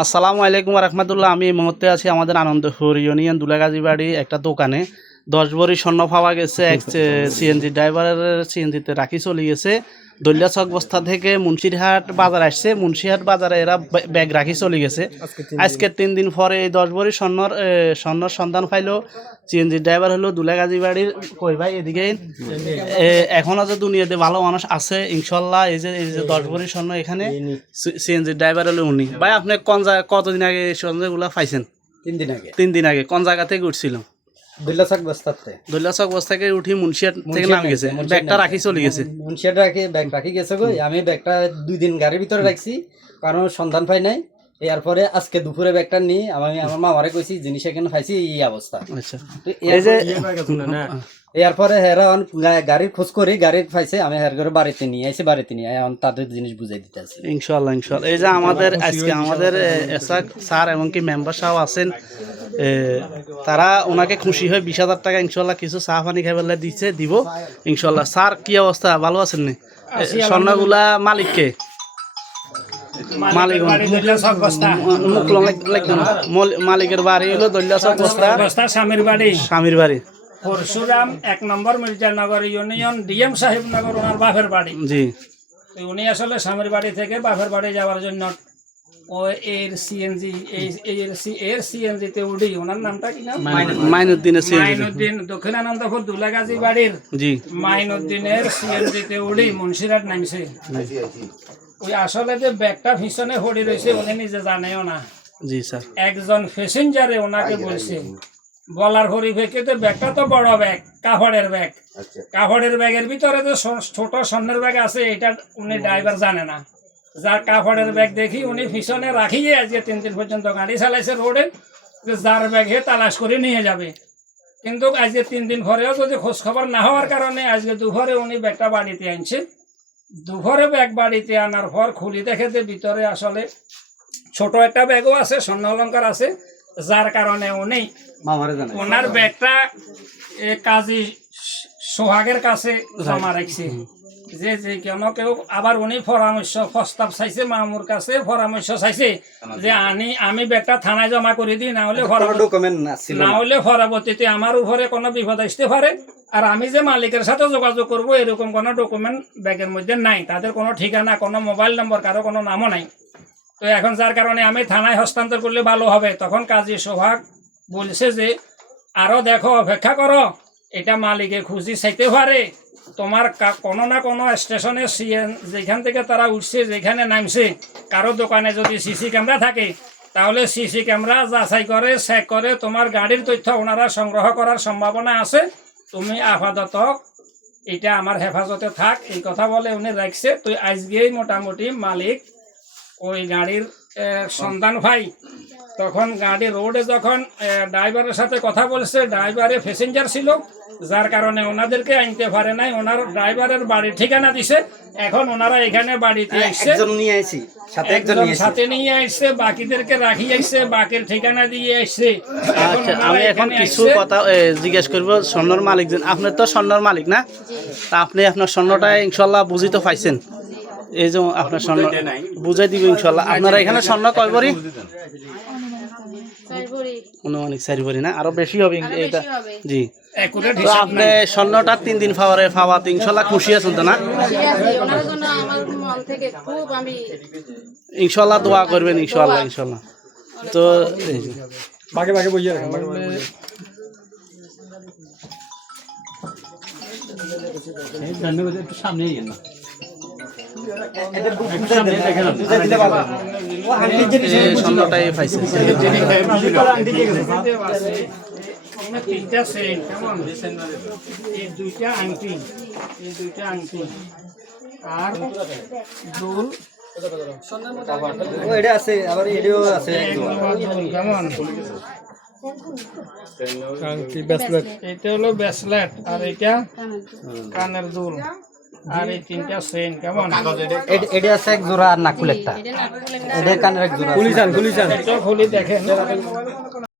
আসসালামু আলাইকুম রহমতুল্লাহ। আমি এই মুহূর্তে আছি আমাদের আনন্দপুর ইউনিয়ন দুলাগাজী বাড়ি একটা দোকানে 10 ভরি স্বর্ণ পাওয়া গেছে। এক সিএনজি ড্রাইভারের সিএনজিতে রাখি চলে গেছে। দলিয়া চক বস্তা থেকে মুন্সিরহাট বাজার আসছে। মুন্সিরহাট বাজারে এরা ব্যাগ রাখি চলে গেছে। আজকে 3 দিন পরে এই 10 ভরি স্বর্ণর সন্ধান পাইলো। সিএনজি ড্রাইভার হলো দুলাগাজী বাড়ির কই ভাই এদিকে এখনো যে দুনিয়াতে ভালো মানুষ আছে ইনশাল্লাহ। এই যে 10 ভরি স্বর্ণ এখানে সিএনজি ড্রাইভার হলো উনি। ভাই আপনি কোন জায়গা কতদিন আগে স্বর্ণগুলো পাইছেন? 3 দিন আগে। কোন জায়গা থেকে উঠছিল? দলিয়া চক বস্তা থেকে উঠি মুন্সিয়াট থেকে নামে গেছে। ব্যাগটা রাখি চলে গেছে। মুন্সিয়াট রাখি গেছে গো। আমি ব্যাগটা 2 দিন গাড়ির ভিতরে রাখছি, কারণ সন্ধান পাই নাই। এরপরে আজকে দুপুরে ব্যাগটা নিয়ে আমি আমার মামারে কইছি জিনিস এখানে পাইছি এই অবস্থা। আচ্ছা, এই যে এরপরে হেরা গাড়ির খোঁজ করে গাড়ির পাইছে, আমি হের করে বাড়িতে নিয়ে আইছি। বাড়িতে নিয়ে এখন তাদের জিনিস বুঝাই দিতে আছে ইনশাল্লাহ। এই যে আমাদের আজকে আমাদের এসআক স্যার এবং কি মেম্বার সাহেব আছেন, তারা ওনাকে খুশি হয়ে 20,000 টাকা ইনশাল্লাহ কিছু চা পানি খাইবেলা দিচ্ছে দিব ইনশাল্লাহ। স্যার কি অবস্থা, ভালো আছেন নি? স্বর্ণগুলা মালিককে মালিকের বাড়ি হলো দলিয়া চক বস্তা, স্বামীর বাড়ি পরশুরাম 1 নম্বর মির্জানগর ইউনিয়ন ডিএম সাহেব নগর ওনার বাপের বাড়ি। জি, উনি আসলে স্বামীর বাড়ি থেকে বাপের বাড়ি যাওয়ার জন্য ও এর সিএনজিতে উঠি। ওনার নামটা কি নাম? মাইনুদ্দিন। দক্ষিণ আনন্দপুর দুলাগাজী বাড়ির জি মাইনুদ্দিনের সিএনজিতে উঠি মুন্সিরহাট নামছে। ওই আসলে যে ব্যাগটা পিছনে পড়ে রয়েছে উনি নিজে জানেও না। জি স্যার, একজন প্যাসেঞ্জারে ওনাকে বলছে, বলার পরিপ্রেক্ষিতে ব্যাগটা তো বড় ব্যাগ, কাপড়ের ব্যাগ। কাপড়ের ব্যাগের ভিতরে যে ছোট স্বর্ণের ব্যাগ আছে এটা উনি ড্রাইভার জানে না। যার কাপড়ের ব্যাগ দেখি উনি পিছনে রাখিয়ে আজকে 3 দিন পর্যন্ত গাড়ি চালাইছে রোডে, যে যার ব্যাগে তালাশ করে নিয়ে যাবে। কিন্তু আজকে 3 দিন পরেও যদি খোঁজ খবর না হওয়ার কারণে আজকে দুপুরে উনি ব্যাগটা বাড়িতে আনছে। দুপুরে ব্যাগ বাড়িতে আনার পর খুলি দেখে যে ভিতরে আসলে ছোট একটা ব্যাগও আছে, স্বর্ণ অলঙ্কার আছে, যার কারণে উনি ওনার ব্যাগটা কাজী সোহাগের কাছে জমা রাখছে। যে কেউ আবার উনি প্রস্তাব চাইছে, মামুর কাছে পরামর্শ চাইছে যে আমি ব্যাগটা থানায় জমা করে দিই, না হলে পরবর্তীতে আমার উপরে কোনো বিপদ আসতে পারে। আর আমি যে মালিকের সাথে যোগাযোগ করব এরকম কোনো ডকুমেন্ট ব্যাগের মধ্যে নাই। তাদের কোনো ঠিকানা, কোনো মোবাইল নম্বর, কারো কোনো নামও নাই। তো এখন যার কারণে আমি থানায় হস্তান্তর করলে ভালো হবে। তখন কাজী সোহাগ বলছে যে আরো দেখো, অপেক্ষা করো, এটা মালিকে খুঁজি চাইতে পারে। তোমার কোনো না কোনো স্টেশনে যেখান থেকে তারা উঠছে, যেখানে নামছে, কারো দোকানে যদি সিসি ক্যামেরা থাকে তাহলে সিসি ক্যামেরা যাচাই করে চেক করে তোমার গাড়ির তথ্য ওনারা সংগ্রহ করার সম্ভাবনা আছে। তুমি আপাতত এটা আমার হেফাজতে থাক, এই কথা বলে উনি রাখছে। তো আজকেই মোটামুটি মালিক ওই গাড়ির সন্ধান ভাই তখন গাড়ি রোডে যখন ড্রাইভারের সাথে কথা বলছে, ড্রাইভারে প্যাসেঞ্জার ছিল, যার কারণে ওনাদেরকে আনতে পারে নাই। ওনার ড্রাইভারের বাড়ির ঠিকানা দিছে। এখন ওনারা এখানে বাড়িতে আসছে, সাথে নিয়ে আসছে, বাকিদেরকে রাখি আসছে, বাকির ঠিকানা দিয়ে আসছে। আচ্ছা, আমি এখন কিছু কথা জিজ্ঞেস করবো। স্বর্ণর মালিক, আপনি তো স্বর্ণর মালিক না? তা আপনি আপনার স্বর্ণটা ইনশাল্লাহ বুঝি তো পাইছেন? এই যে আপনার স্বর্ণ বুঝাই দিব ইনশাল্লাহ। আপনারা এখানে স্বর্ণ কয় ভরি? অনুমানিক 4 ভরি না, আরো বেশি হবে এটা? জি। তো আপনি স্বর্ণটা 3 দিন পাওয়াতে ইনশাল্লাহ খুশি আছেন তো না? ইনশাল্লাহ দোয়া করবেন ইনশাল্লাহ। তো বাকি বইয়ে রাখেন, একটু সামনে না স্বর্ণটাই পাইছে। দুইটা আংটি আর দুল এটা আছে, আবার এডিও আছে। কেমন এটা হলো ব্রেসলেট, আর এটা কানের দুল, আর এই 3টা চেইন। কেমন এটা আছে এক জোড়া, আর নাকুল একটা, এটা কানের এক জোড়া। খুলি দেখেন।